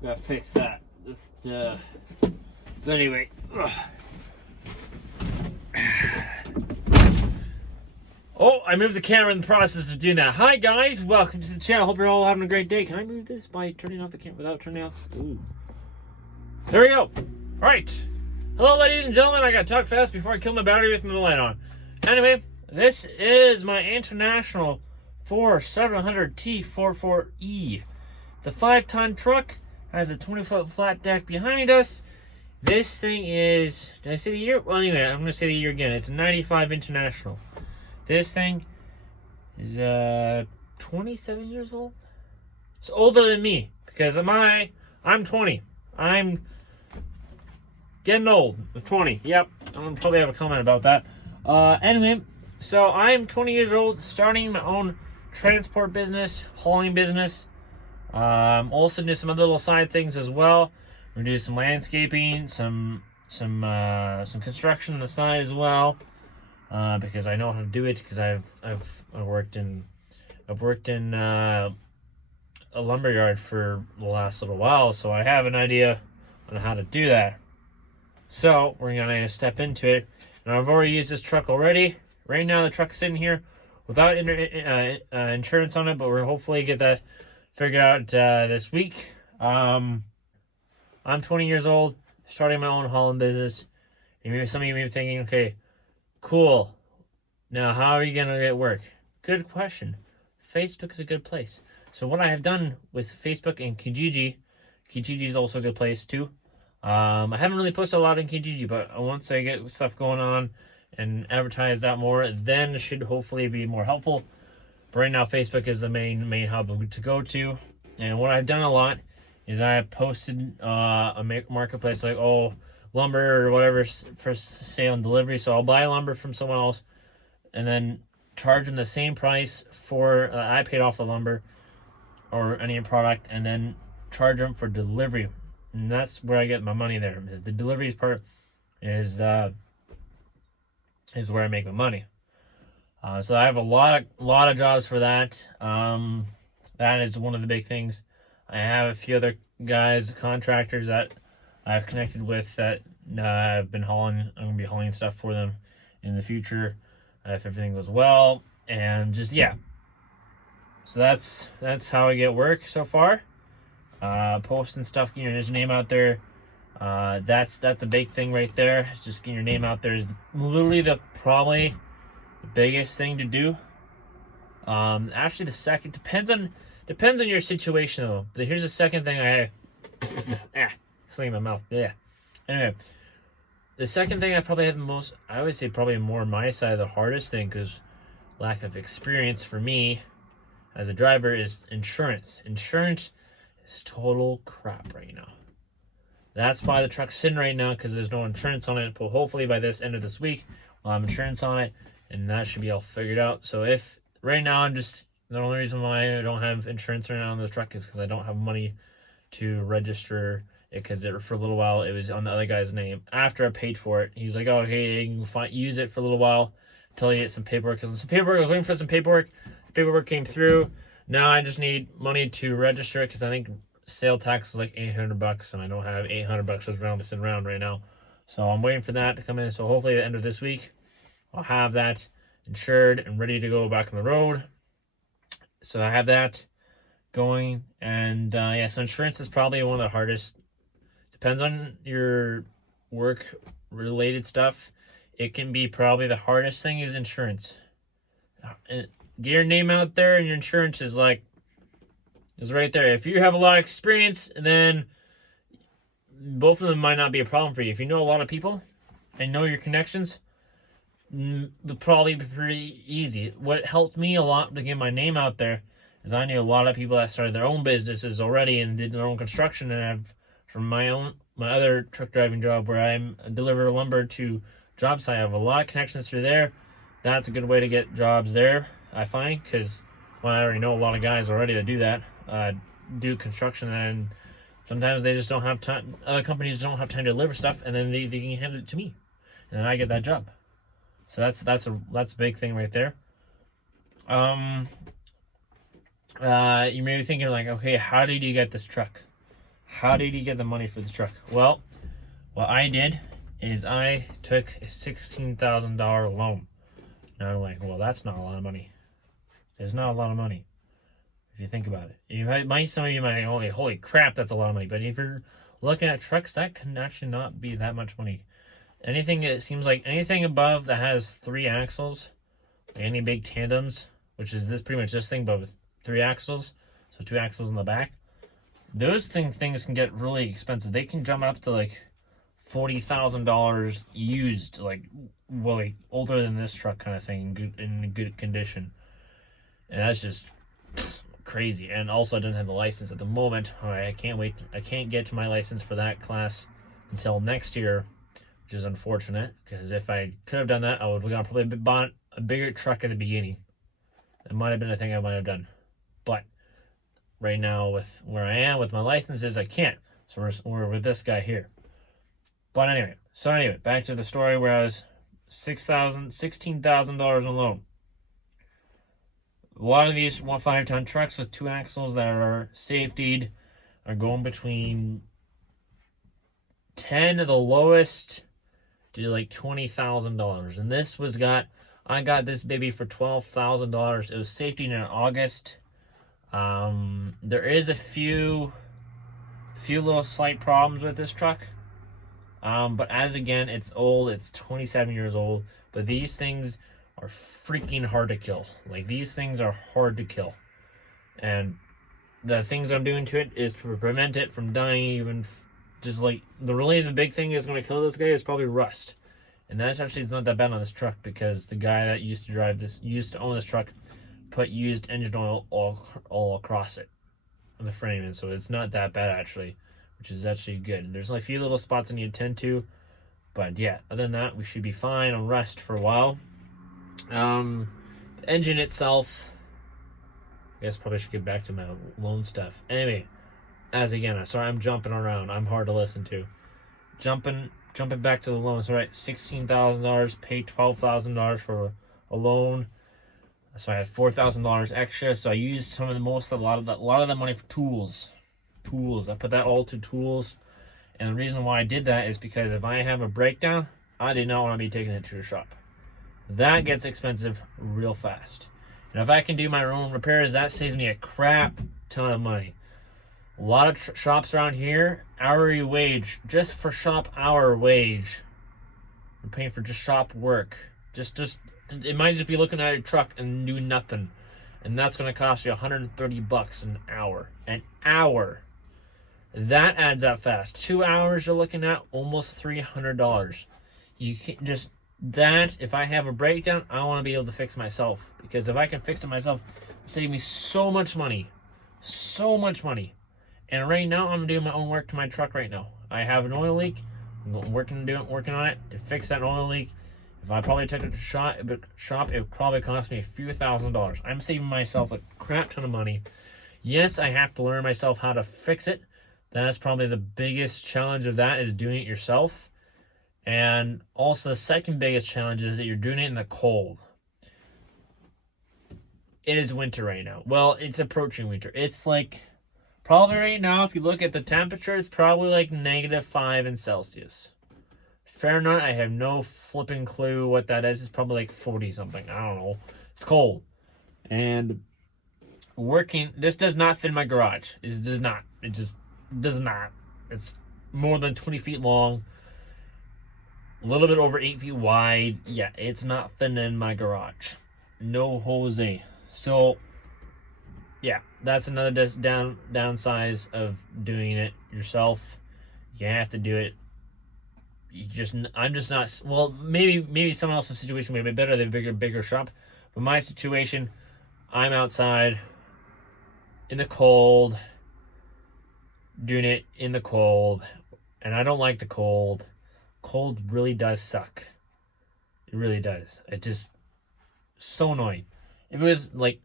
Gotta fix that. But anyway. Ugh. Oh, I moved the camera in the process of doing that. Hi guys, welcome to the channel. Hope you're all having a great day. Can I move this by turning off the camera without turning off? Ooh. There we go. Alright. Hello ladies and gentlemen. I gotta talk fast before I kill my battery with the light on. Anyway, this is my International 4700T44E. It's a 5-ton truck. Has a 20-foot flat deck behind us. This thing is, did I say the year? Well, anyway, I'm going to say the year again. It's a 95 International. This thing is 27 years old. It's older than me because I'm 20. I'm getting old. I'm 20. Yep. I'm going to probably have a comment about that. Anyway, so I'm 20 years old, starting my own transport business, hauling business. Also do some other little side things as well. We do some landscaping, some construction on the side as well, because I know how to do it. Because I've worked in a lumberyard for the last little while, so I have an idea on how to do that. So we're gonna step into it, and I've already used this truck already. Right now the truck's sitting here without insurance on it, but we're hopefully get that figured out this week. I'm 20 years old, starting my own hauling business. And maybe some of you may be thinking, okay, cool. Now, how are you going to get work? Good question. Facebook is a good place. So what I have done with Facebook and Kijiji is also a good place too. I haven't really posted a lot in Kijiji, but once I get stuff going on and advertise that more, then it should hopefully be more helpful. But right now, Facebook is the main hub to go to. And what I've done a lot is I have posted a marketplace like, lumber or whatever for sale and delivery. So I'll buy lumber from someone else and then charge them the same price for I paid off the lumber or any product, and then charge them for delivery. And that's where I get my money there. Is the deliveries part is where I make my money. So I have a lot of jobs for that. That is one of the big things. I have a few other guys, contractors that I've connected with that I've been hauling. I'm gonna be hauling stuff for them in the future if everything goes well. And just so that's how I get work so far. Posting stuff, getting your name out there. That's a big thing right there. Just getting your name out there is literally probably the biggest thing to do. Actually, the second depends on your situation though. But here's the second thing I something in my mouth. Yeah. Anyway, the second thing I probably have the most, I would say probably more on my side, the hardest thing, because lack of experience for me as a driver, is insurance. Insurance is total crap right now. That's why the truck's sitting right now, because there's no insurance on it. But hopefully by this end of this week, I'll have insurance on it, and that should be all figured out. So if right now the only reason why I don't have insurance right now on this truck is because I don't have money to register it, because for a little while it was on the other guy's name. After I paid for it, he's like, "Oh, okay, you can use it for a little while until you get some paperwork." Because some paperwork, I was waiting for some paperwork. Paperwork came through. Now I just need money to register it, because I think sale tax is like $800, and I don't have $800 just sitting around right now. So I'm waiting for that to come in. So hopefully at the end of this week, I'll have that insured and ready to go back on the road. So I have that going, and so insurance is probably one of the hardest. Depends on your work related stuff. It can be probably the hardest thing is insurance. Get your name out there, and your insurance is right there. If you have a lot of experience, then both of them might not be a problem for you. If you know a lot of people and know your connections, it'll probably be pretty easy. What helped me a lot to get my name out there is I knew a lot of people that started their own businesses already and did their own construction, and have from my other truck driving job where I deliver lumber to job site. I have a lot of connections through there. That's a good way to get jobs there, I find, because I already know a lot of guys already that do that, do construction, and sometimes they just don't have time. Other companies don't have time to deliver stuff, and then they can hand it to me, and then I get that job. So that's a big thing right there. You may be thinking like, okay, how did you get this truck? How did he get the money for the truck? Well, what I did is I took a $16,000 loan. Now I'm like, well, that's not a lot of money. It's not a lot of money if you think about it. Some of you might go, holy crap, that's a lot of money. But if you're looking at trucks, that can actually not be that much money. Anything, it seems like anything above that has 3 axles, any big tandems, which is this pretty much this thing, but with 3 axles, so 2 axles in the back, those things can get really expensive. They can jump up to like $40,000 used, like older than this truck kind of thing, in good condition. And that's just crazy. And also, I didn't have the license at the moment. I can't wait. I can't get to my license for that class until next year, which is unfortunate, because if I could have done that, I would have probably bought a bigger truck at the beginning. It might have been a thing I might have done. But right now, with where I am with my licenses, I can't. So we're with this guy here. But anyway, back to the story where I was $16,000 in loan. A lot of these 5-ton trucks with 2 axles that are safetied are going between 10 at the lowest to like $20,000. And this I got this baby for $12,000. It was safetied in August. There is a few little slight problems with this truck. But again, it's old. It's 27 years old. But these things are freaking hard to kill. Like, these things are hard to kill. And the things I'm doing to it is to prevent it from dying. Even just like the big thing that's going to kill this guy is probably rust. And that's actually, it's not that bad on this truck, because the guy that used to own this truck put used engine oil all across it, on the frame, and so it's not that bad actually, which is actually good. There's only a few little spots I need to tend to, but yeah, other than that, we should be fine on rust for a while. The engine itself, I guess probably should get back to my loan stuff. Anyway, sorry, I'm jumping around. I'm hard to listen to. Jumping back to the loan. So right, $16,000, paid $12,000 for a loan. So I had $4,000 extra. So I used a lot of that money for tools. I put that all to tools. And the reason why I did that is because if I have a breakdown, I did not want to be taking it to the shop. That gets expensive real fast. And if I can do my own repairs, that saves me a crap ton of money. A lot of shops around here, hourly wage, just for shop hour wage. I'm paying for just shop work. It might just be looking at a truck and do nothing. And that's going to cost you $130 an hour. An hour. That adds up fast. 2 hours you're looking at almost $300. You can't just if I have a breakdown, I want to be able to fix myself. Because if I can fix it myself, it'll save me so much money. So much money. And right now, I'm doing my own work to my truck right now. I have an oil leak. I'm working on it to fix that oil leak. If I probably took it to shop, it would probably cost me a few $1,000s. I'm saving myself a crap ton of money. Yes, I have to learn myself how to fix it. That's probably the biggest challenge of that, is doing it yourself. And also the second biggest challenge is that you're doing it in the cold. It is winter right now. Well, it's approaching winter. It's like, probably right now, if you look at the temperature, it's probably like -5 in Celsius. Fahrenheit, I have no flipping clue what that is. It's probably like 40 something. I don't know. It's cold. And this does not fit in my garage. It does not. It just does not. It's more than 20 feet long. A little bit over 8 feet wide. Yeah, it's not fitting in my garage. No Jose. So, yeah, that's another downsize of doing it yourself. You have to do it. I'm just not. Well, maybe someone else's situation may be better. They have a bigger shop. But my situation, I'm outside in the cold, doing it in the cold, and I don't like the cold. Cold really does suck. It really does. It just so annoying. If it was like,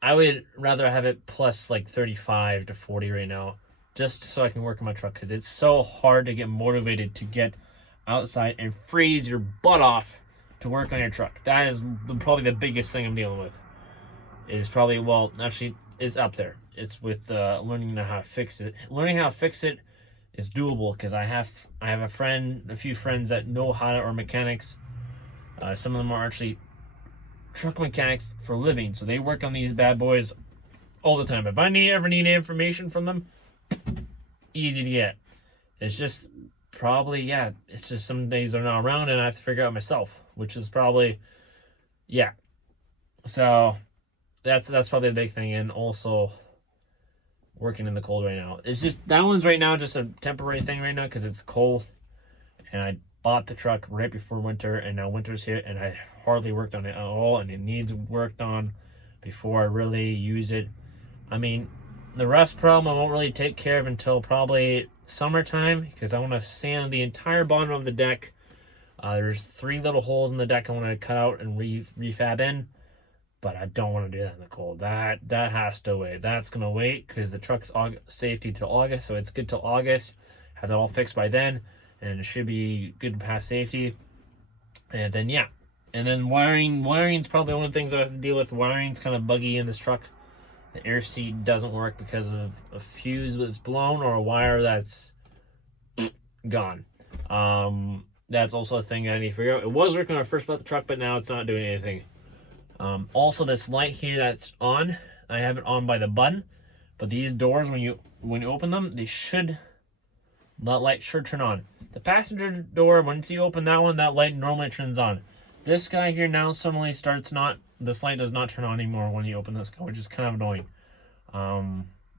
I would rather have it plus like 35 to 40 right now, just so I can work on my truck, because it's so hard to get motivated to get outside and freeze your butt off to work on your truck. That is probably the biggest thing I'm dealing with. It's probably, well, actually, it's up there. it's with learning how to fix it. Learning how to fix it is doable because I have a few friends that know how to, or mechanics. Some of them are actually truck mechanics for a living, so they work on these bad boys all the time. If I ever need information from them, easy to get. It's just probably, yeah, it's just some days they're not around and I have to figure out myself, which is probably, yeah. So that's probably a big thing. And also working in the cold right now. It's just, that one's right now just a temporary thing right now because it's cold. And I bought the truck right before winter, and now winter's here and I hardly worked on it at all, and it needs worked on before I really use it. I mean, the rust problem I won't really take care of until probably summertime because I want to sand the entire bottom of the deck. There's 3 little holes in the deck I want to cut out and refab in, but I don't want to do that in the cold. That has to wait. That's gonna wait because the truck's safety till August, so it's good till August. Have that all fixed by then, and it should be good past safety. And then yeah, and then wiring's probably one of the things I have to deal with. Wiring's kind of buggy in this truck. The air seat doesn't work because of a fuse that's blown or a wire that's gone. That's also a thing I need to figure out. It was working when I first bought the truck, but now it's not doing anything. Also, this light here that's on, I have it on by the button, but these doors, when you open them, that light should turn on. The passenger door, once you open that one, that light normally turns on. This guy here now suddenly this light does not turn on anymore when you open this guy, which is kind of annoying.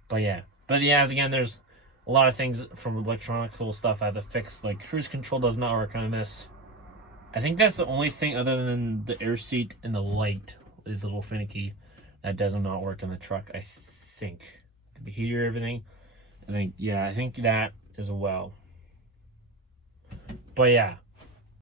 But yeah, as again, there's a lot of things from electronical stuff I have to fix. Like cruise control does not work on this. I think that's the only thing other than the air seat and the light is a little finicky. That does not work on the truck, I think. The heater, everything. I think that as well. But yeah,